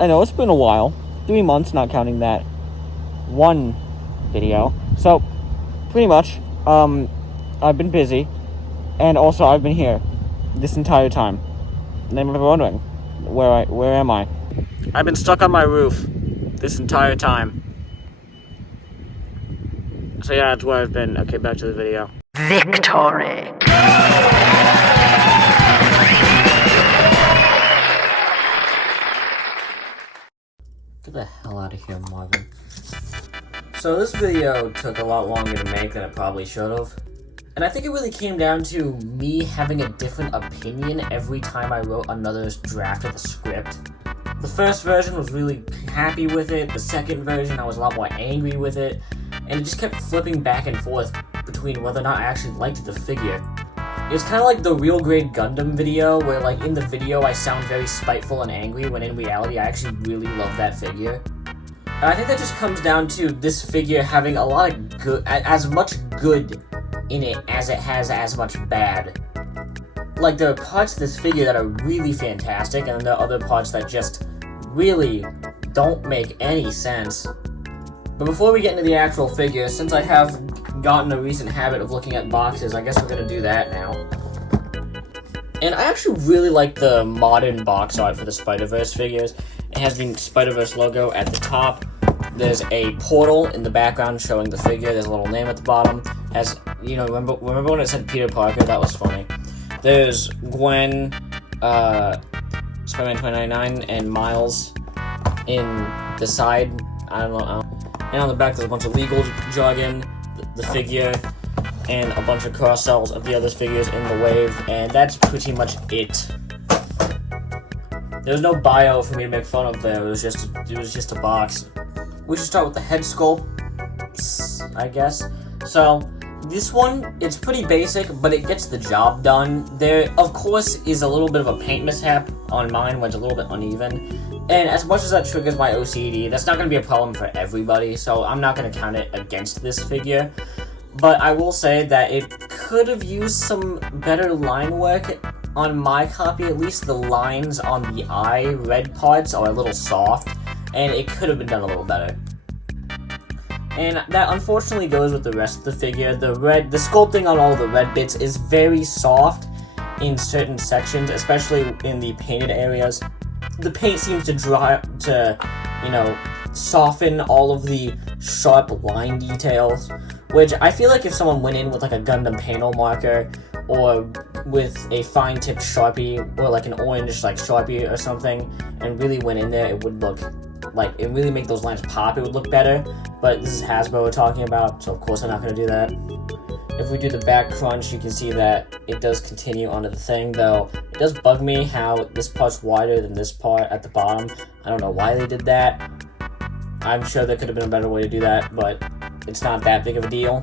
I know it's been a while. 3 months, not counting that one video. So, pretty much, I've been busy. And also, I've been here this entire time. And I'm wondering, where am I? I've been stuck on my roof this entire time. So yeah, that's where I've been. Okay, back to the video. Victory. Get the hell out of here, Marvin. So this video took a lot longer to make than it probably should have. And I think it really came down to me having a different opinion every time I wrote another draft of the script. The first version was really happy with it, the second version I was a lot more angry with it, and it just kept flipping back and forth between whether or not I actually liked the figure. It was kind of like the Real Grade Gundam video, where like in the video I sound very spiteful and angry, when in reality I actually really love that figure. And I think that just comes down to this figure having a lot of good, as much good in it as it has as much bad. Like, there are parts of this figure that are really fantastic, and there are other parts that just really don't make any sense. But before we get into the actual figure, since I have gotten a recent habit of looking at boxes, I guess we're gonna do that now. And I actually really like the modern box art for the Spider-Verse figures. It has the Spider-Verse logo at the top. There's a portal in the background showing the figure. There's a little name at the bottom. As you know, remember when it said Peter Parker? That was funny. There's Gwen, Spider-Man 2099, and Miles in the side. I don't know. And on the back, there's a bunch of legal jargon, the figure, and a bunch of cross-sells of the other figures in the wave, and that's pretty much it. There was no bio for me to make fun of there. It was just a box. We should start with the head sculpt, I guess. So, this one, it's pretty basic, but it gets the job done. There, of course, is a little bit of a paint mishap on mine when it's a little bit uneven. And as much as that triggers my OCD, that's not going to be a problem for everybody, so I'm not going to count it against this figure. But I will say that it could have used some better line work. On my copy, at least, the lines on the eye red parts are a little soft, and it could have been done a little better. And that unfortunately goes with the rest of the figure. The sculpting on all the red bits is very soft in certain sections, especially in the painted areas. The paint seems to soften all of the sharp line details, which I feel like if someone went in with like a Gundam panel marker or with a fine-tipped Sharpie or like an orange like Sharpie or something and really went in there, it would look like, it really make those lines pop, it would look better. But this is Hasbro we're talking about, so of course I'm not going to do that. If we do the back crunch, you can see that it does continue onto the thing, though it does bug me how this part's wider than this part at the bottom. I don't know why they did that. I'm sure there could have been a better way to do that, but it's not that big of a deal.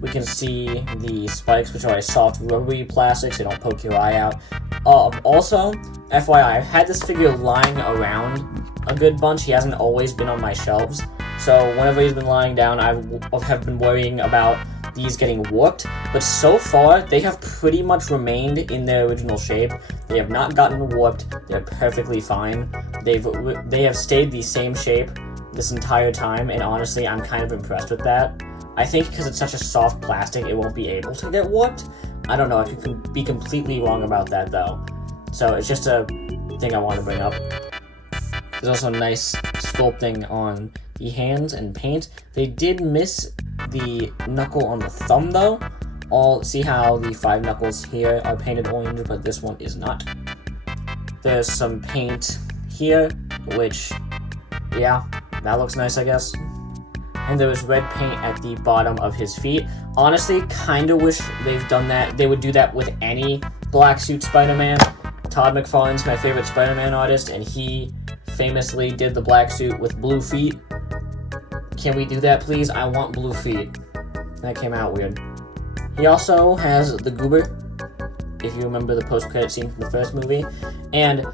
We can see the spikes, which are a soft rubbery plastics, they don't poke your eye out. Also, FYI, I've had this figure lying around a good bunch. He hasn't always been on my shelves, so whenever he's been lying down, I have been worrying about these getting warped, but so far, they have pretty much remained in their original shape. They have not gotten warped, they're perfectly fine. They have stayed the same shape this entire time, and honestly, I'm kind of impressed with that. I think because it's such a soft plastic, it won't be able to get warped. I don't know, I could be completely wrong about that though. So it's just a thing I want to bring up. There's also nice sculpting on the hands and paint. They did miss the knuckle on the thumb though. See how the 5 knuckles here are painted orange, but this one is not. There's some paint here, which, yeah, that looks nice, I guess. And there was red paint at the bottom of his feet. Honestly, kinda wish they've done that. They would do that with any black suit Spider-Man. Todd McFarlane's my favorite Spider-Man artist, and he famously did the black suit with blue feet. Can we do that, please? I want blue feet. That came out weird. He also has the goober, if you remember the post-credit scene from the first movie. And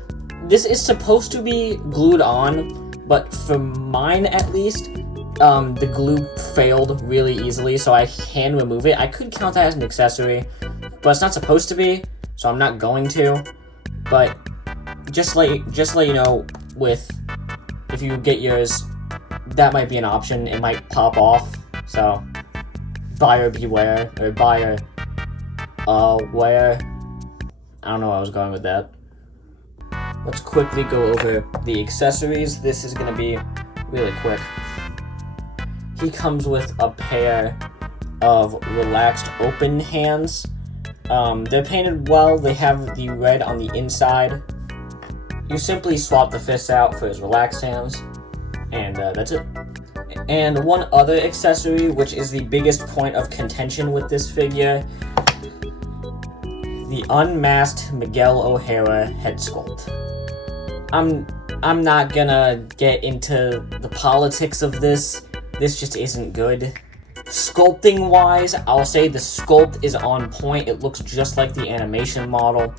this is supposed to be glued on, but for mine at least, the glue failed really easily, so I can remove it. I could count that as an accessory, but it's not supposed to be, so I'm not going to. But just let you know, if you get yours, that might be an option. It might pop off, so buyer beware, or buyer aware. I don't know where I was going with that. Let's quickly go over the accessories. This is going to be really quick. He comes with a pair of relaxed open hands. They're painted well. They have the red on the inside. You simply swap the fists out for his relaxed hands, and that's it. And one other accessory, which is the biggest point of contention with this figure, the unmasked Miguel O'Hara head sculpt. I'm not gonna get into the politics of this. This just isn't good. Sculpting wise, I'll say the sculpt is on point. It looks just like the animation model.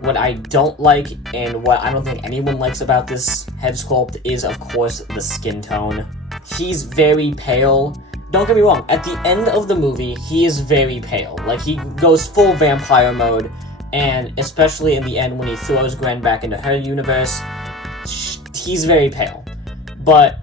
What I don't like, and what I don't think anyone likes about this head sculpt, is of course the skin tone. He's very pale. Don't get me wrong, at the end of the movie, he is very pale. Like, he goes full vampire mode, and especially in the end when he throws Gwen back into her universe, he's very pale. But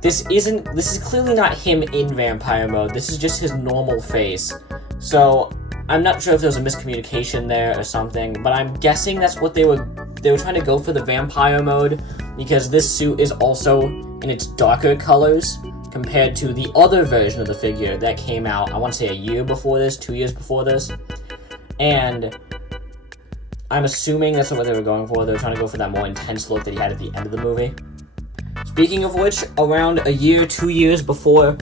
this is clearly not him in vampire mode. This is just his normal face. So I'm not sure if there was a miscommunication there or something, but I'm guessing that's what they were trying to go for, the vampire mode, because this suit is also in its darker colors compared to the other version of the figure that came out, I want to say a year before this, 2 years before this. And I'm assuming that's what they were going for. They were trying to go for that more intense look that he had at the end of the movie. Speaking of which, around a year, 2 years before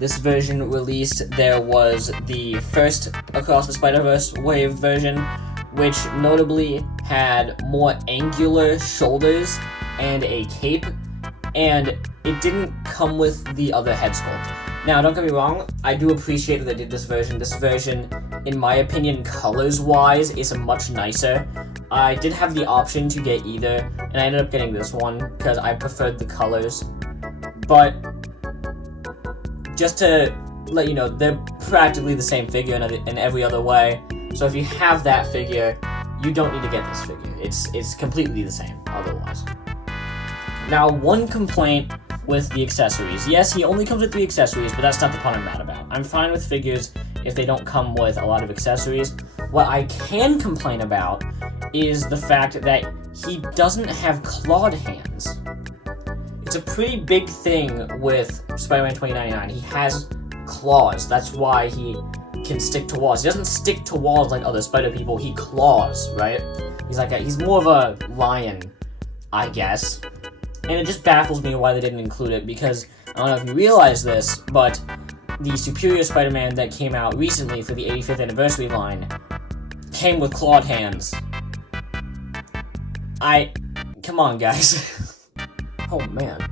this version released, there was the first Across the Spider-Verse wave version, which notably had more angular shoulders and a cape, and it didn't come with the other head sculpt. Now, don't get me wrong, I do appreciate that they did this version. This version, in my opinion, colors-wise, is much nicer. I did have the option to get either, and I ended up getting this one because I preferred the colors. But just to let you know, they're practically the same figure in every other way. So if you have that figure, you don't need to get this figure. It's completely the same otherwise. Now, one complaint with the accessories. Yes, he only comes with 3 accessories, but that's not the part I'm mad about. I'm fine with figures if they don't come with a lot of accessories. What I can complain about is the fact that he doesn't have clawed hands. It's a pretty big thing with Spider-Man 2099. He has claws. That's why he can stick to walls. He doesn't stick to walls like other spider people. He claws, right? He's more of a lion, I guess. And it just baffles me why they didn't include it, because I don't know if you realize this, but the Superior Spider-Man that came out recently for the 85th anniversary line came with clawed hands. Come on, guys. Oh, man.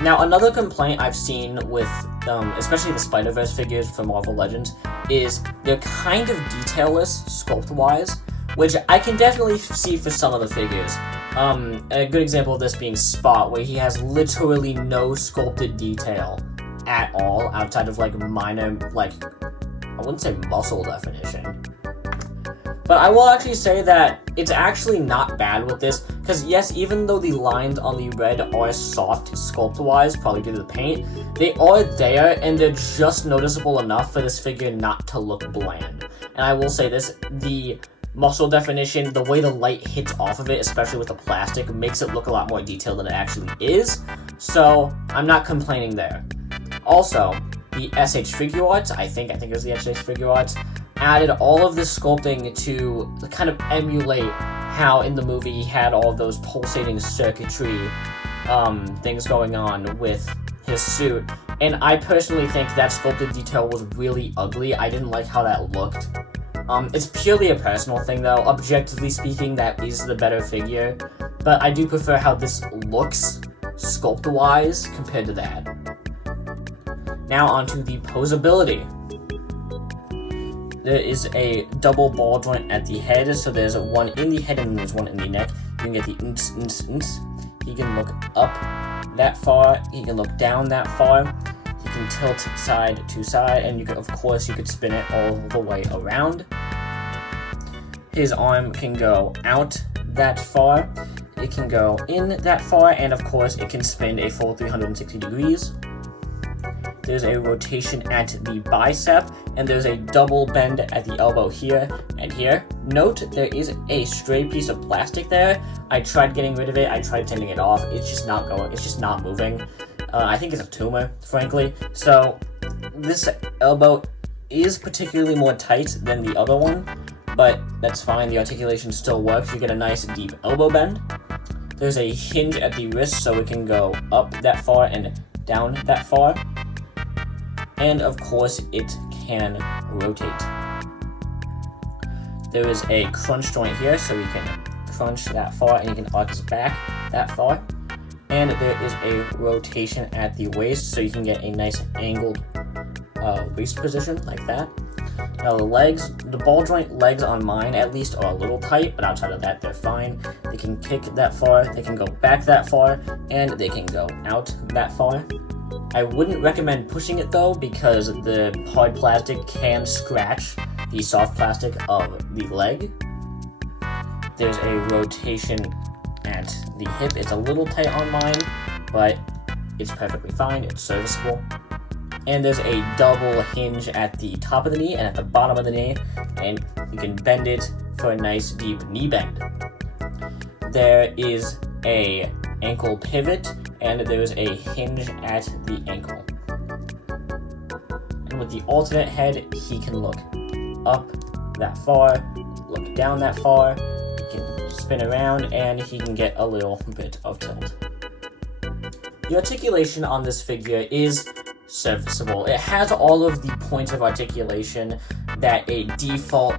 Now, another complaint I've seen with, especially the Spider-Verse figures for Marvel Legends, is they're kind of detailless, sculpt-wise, which I can definitely see for some of the figures. A good example of this being Spot, where he has literally no sculpted detail at all, outside of, minor, I wouldn't say muscle definition. But I will actually say that it's actually not bad with this, because yes, even though the lines on the red are soft sculpt-wise, probably due to the paint, they are there, and they're just noticeable enough for this figure not to look bland. And I will say this, the muscle definition, the way the light hits off of it, especially with the plastic, makes it look a lot more detailed than it actually is, so I'm not complaining there. Also, the SH Figuarts, I think it was the SH Figuarts, added all of this sculpting to kind of emulate how in the movie he had all of those pulsating circuitry things going on with his suit. And I personally think that sculpted detail was really ugly. I didn't like how that looked. It's purely a personal thing though. Objectively speaking, that is the better figure. But I do prefer how this looks sculpt-wise compared to that. Now onto the posability. There is a double ball joint at the head, so there's one in the head and then there's one in the neck. You can get the He can look up that far, he can look down that far, he can tilt side to side, and you could, of course, you could spin it all the way around. His arm can go out that far, it can go in that far, and of course it can spin a full 360 degrees. There's a rotation at the bicep, and there's a double bend at the elbow here and here. Note, there is a stray piece of plastic there. I tried getting rid of it, I tried taking it off, it's just not going, it's just not moving. I think it's a tumor, frankly. So, this elbow is particularly more tight than the other one, but that's fine, the articulation still works. You get a nice deep elbow bend. There's a hinge at the wrist, so it can go up that far and down that far. And of course, it can rotate. There is a crunch joint here, so you can crunch that far and you can arc his back that far. And there is a rotation at the waist, so you can get a nice angled waist position like that. Now the legs, the ball joint legs on mine at least are a little tight, but outside of that they're fine. They can kick that far, they can go back that far, and they can go out that far. I wouldn't recommend pushing it though, because the hard plastic can scratch the soft plastic of the leg. There's a rotation at the hip. It's a little tight on mine, but it's perfectly fine, it's serviceable. And there's a double hinge at the top of the knee and at the bottom of the knee, and you can bend it for a nice deep knee bend. There is a ankle pivot, and there's a hinge at the ankle. And with the alternate head, he can look up that far, look down that far, he can spin around, and he can get a little bit of tilt. The articulation on this figure is serviceable. It has all of the points of articulation that a default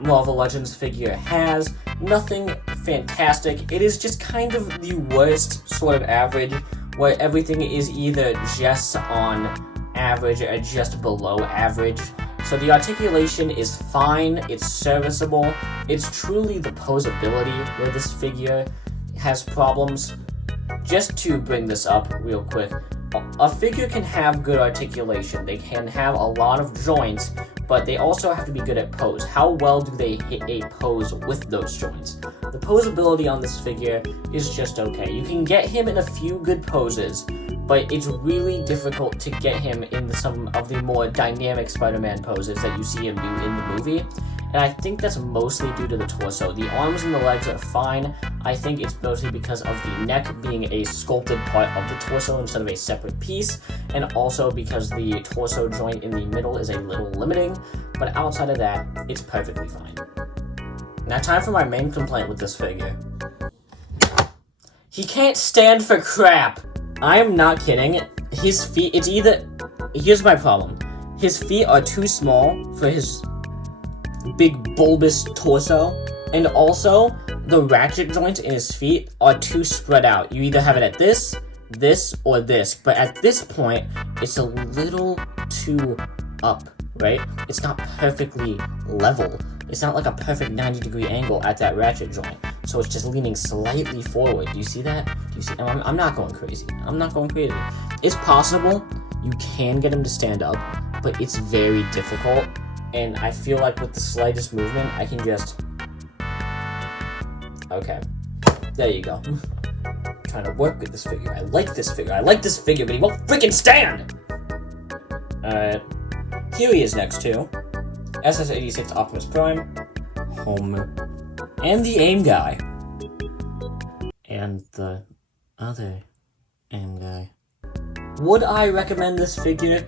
Marvel Legends figure has. Nothing fantastic. It is just kind of the worst sort of average, where everything is either just on average or just below average. So the articulation is fine, it's serviceable. It's truly the posability where this figure has problems. Just to bring this up real quick, a figure can have good articulation. They can have a lot of joints, but they also have to be good at pose. How well do they hit a pose with those joints? The posability on this figure is just okay. You can get him in a few good poses, but it's really difficult to get him in some of the more dynamic Spider-Man poses that you see him do in the movie. And I think that's mostly due to the torso. The arms and the legs are fine. I think it's mostly because of the neck being a sculpted part of the torso instead of a separate piece, and also because the torso joint in the middle is a little limiting, but outside of that, it's perfectly fine. Now time for my main complaint with this figure. He can't stand for crap! I am not kidding. His feet, it's either... Here's my problem. His feet are too small for his big bulbous torso, and also the ratchet joints in his feet are too spread out. You either have it at this, or this, but at this point it's a little too up, right? It's not perfectly level. It's not like a perfect 90-degree angle at that ratchet joint, so it's just leaning slightly forward. Do you see that? Do you see? I'm not going crazy. I'm not going crazy. It's possible you can get him to stand up, but it's very difficult. And I feel like with the slightest movement, I can just... Okay. There you go. I'm trying to work with this figure. I like this figure. I like this figure, but he won't freaking stand! Alright. Here he is next to SS-86 Optimus Prime, Homer, and the AIM guy. And the other AIM guy. Would I recommend this figure?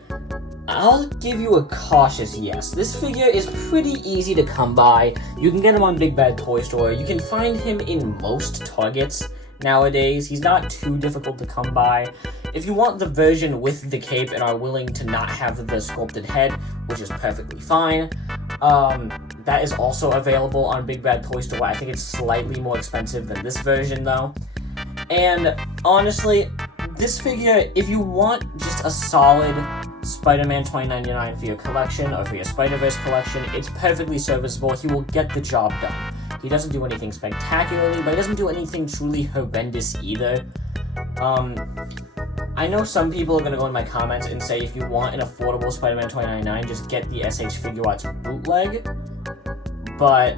I'll give you a cautious yes. This figure is pretty easy to come by. You can get him on Big Bad Toy Store. You can find him in most Targets nowadays. He's not too difficult to come by. If you want the version with the cape and are willing to not have the sculpted head, which is perfectly fine, that is also available on Big Bad Toy Store. I think it's slightly more expensive than this version though. And honestly, this figure, if you want just a solid Spider-Man 2099 for your collection or for your Spider-Verse collection, it's perfectly serviceable. He will get the job done. He doesn't do anything spectacularly, but he doesn't do anything truly horrendous either. I know some people are going to go in my comments and say if you want an affordable Spider-Man 2099, just get the SH Figuarts bootleg, but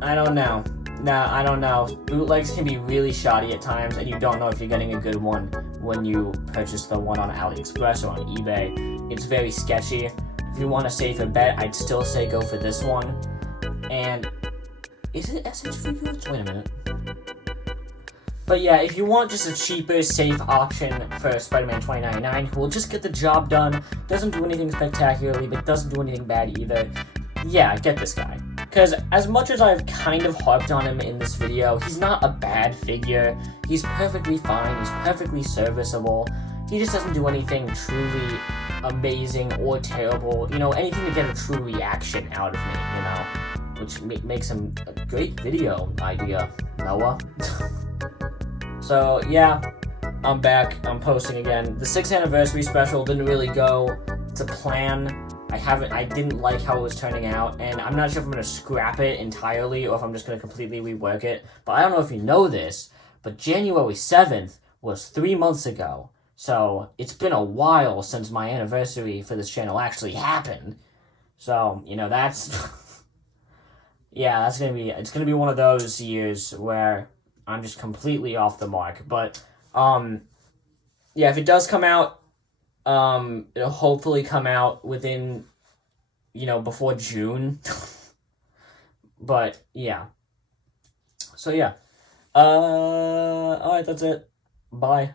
I don't know. Nah, I don't know. Bootlegs can be really shoddy at times, and you don't know if you're getting a good one when you purchase the one on AliExpress or on eBay. It's very sketchy. If you want a safer bet, I'd still say go for this one. And is it SH Figures? Wait a minute. But yeah, if you want just a cheaper, safe option for Spider-Man 2099, who will just get the job done, doesn't do anything spectacularly, but doesn't do anything bad either, yeah, get this guy. Because as much as I've kind of harped on him in this video, he's not a bad figure. He's perfectly fine, he's perfectly serviceable. He just doesn't do anything truly amazing or terrible, you know, anything to get a true reaction out of me, you know, which makes him a great video idea, Noah. So, yeah, I'm back, I'm posting again. The 6th anniversary special didn't really go to plan. I didn't like how it was turning out, and I'm not sure if I'm going to scrap it entirely or if I'm just going to completely rework it. But I don't know if you know this, but January 7th was 3 months ago. So, it's been a while since my anniversary for this channel actually happened. So, you know, that's... yeah, it's going to be one of those years where I'm just completely off the mark. But, yeah, if it does come out, it'll hopefully come out within, you know, before June. But, yeah. So, yeah. Alright, that's it. Bye.